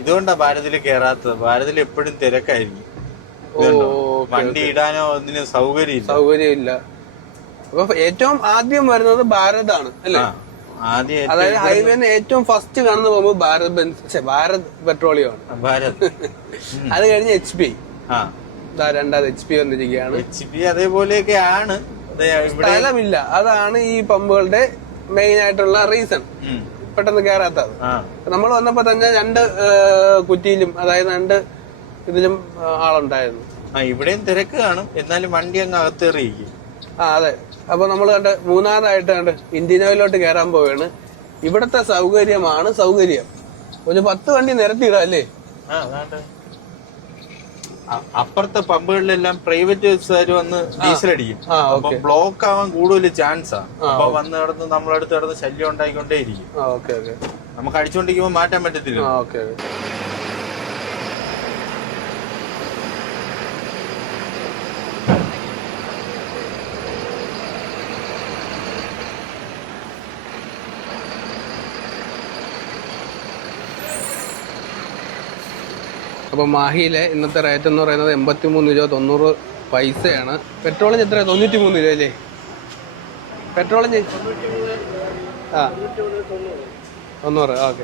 ഇതുകൊണ്ടാ ഭാരതിൽ കേറാത്തത്. ഭാരതിൽ എപ്പോഴും തിരക്കായിരിക്കും. വണ്ടി ഇടാനോ ഒന്നിനും സൗകര്യമില്ല. അപ്പൊ ഏറ്റവും ആദ്യം വരുന്നത് ഭാരതാണ് അല്ലേ? അതായത് ഹൈവേന്ന് ഏറ്റവും ഫസ്റ്റ് കടന്നു പോകുമ്പോൾ ഭാരത് പെട്രോളിയം ആണ്. അത് കഴിഞ്ഞ് HP, രണ്ടാമത് HP വന്നിരിക്കുകയാണ്. അതേപോലെയൊക്കെ ആണ്. സ്ഥലമില്ല, അതാണ് ഈ പമ്പുകളുടെ മെയിൻ ആയിട്ടുള്ള റീസൺ പെട്ടെന്ന് കയറാത്തത്. നമ്മൾ വന്നപ്പോ തന്നെ 2 കുറ്റിയിലും, അതായത് 2 ഇതിലും ആളുണ്ടായിരുന്നു. ഇവിടെയും തിരക്ക് കാണും, എന്നാലും വണ്ടി അങ്ങ് അകത്തേറിയിരിക്കും. അതെ. അപ്പൊ നമ്മൾ മൂന്നാമതായിട്ട് ഇന്ത്യൻ ഓയിലോട്ട് കയറാൻ പോവുകയാണ്. ഇവിടത്തെ സൗകര്യമാണ് സൗകര്യം. ഒരു 10 വണ്ടി നിരത്തിയിടാം അല്ലേ? അപ്പുറത്തെ പമ്പുകളിലെല്ലാം പ്രൈവറ്റ് ബസ്സുകാർ വന്ന് ഡീസൽ അടിക്കും. അപ്പൊ ബ്ലോക്ക് ആവാൻ കൂടുതൽ ചാൻസാ. അപ്പൊ വന്ന് കിടന്ന് നമ്മളടുത്ത് കിടന്ന് ശല്യം ഉണ്ടായിക്കൊണ്ടേയിരിക്കും. നമുക്ക് അടിച്ചോണ്ടിരിക്കുമ്പോ മാറ്റാൻ പറ്റത്തില്ല. അപ്പോൾ മാഹിയിലെ ഇന്നത്തെ റേറ്റ് എന്ന് പറയുന്നത് 83 രൂപ 90 പൈസയാണ്. പെട്രോളിന് എത്ര? 93 രൂപ അല്ലേ? പെട്രോളിന് 90. ഓക്കെ.